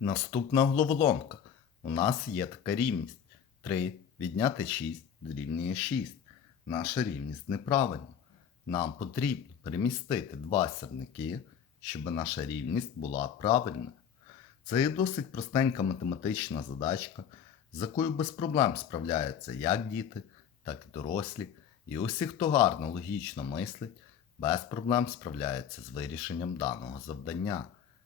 Наступна головоломка. У нас є така рівність. 3 відняти 6 дорівнює 6. Наша рівність неправильна. Нам потрібно перемістити два сірники, щоб наша рівність була правильною. Це є досить простенька математична задачка, з якою без проблем справляються як діти, так і дорослі. І усі, хто гарно логічно мислить, без проблем справляються з вирішенням даного завдання.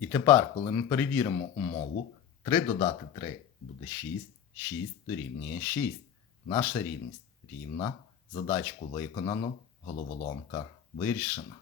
І тепер, коли ми перевіримо умову, 3 додати 3 буде 6, 6 дорівнює 6. Наша рівність рівна. Задачку виконано, головоломка вирішена.